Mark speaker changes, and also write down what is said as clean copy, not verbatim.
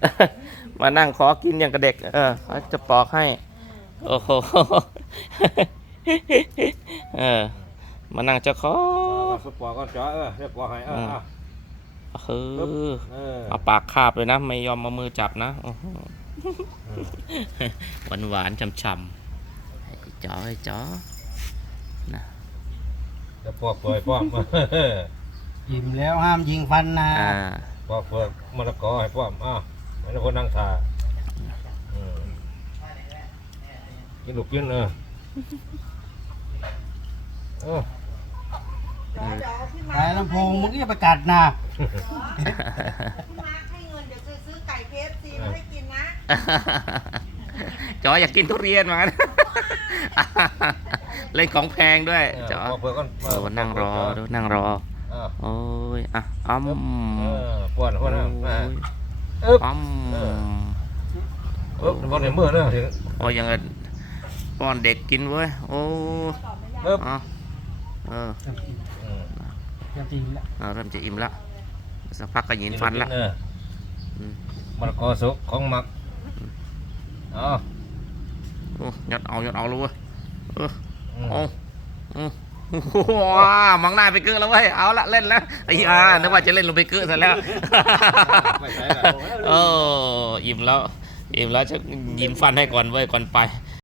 Speaker 1: มานั่งขอกินอย่างกับเด็กเขาจะปอกให้โอ้โหมานั่งจะขอ
Speaker 2: สปอร์ก็จ่อเรียบร้อย
Speaker 1: เอาปากคาบเลยนะไม่ยอมมามือจับนะหวานหวานช่ำๆให้จ๋อนะ
Speaker 2: จะปอกปล่อยป้อม
Speaker 3: ยิ้มแล้วห้ามยิงฟันนะ
Speaker 2: ปอกเปลือกมะละกอให้ป้อมแล้วคนนั่งทากินลูกกิน
Speaker 3: ไอ้ลำโพงมึงจะประกาศนะ
Speaker 4: พี่มาร์คให้เงินเดี๋ยวซื้อไก่KFCมาให้กินนะ
Speaker 1: จ๋ออยากกินทุเรียนมาเล่นของแพงด้วยจ๋อนั่งรอดูนั่งรอโอ้ย
Speaker 2: ป้อนคนป้อนในมือเนี่ย
Speaker 1: โอ้ยังป้อนเด็กกินเว้ยโอ้เริ่มจะอิ่มแล้วสักพักก็ยินฟันแล้ว
Speaker 2: มะละกอสุกของหมัก
Speaker 1: ยอดเอาเลยเว้ยว้ามองหน้าไปเกอแล้วเว้ยเอาละเล่นแล้วนึกว่าจะเล่นลงไปเกอซะแล้วอิ่มแล้วจะยินฟันให้ก่อนเว้ยก่อนไป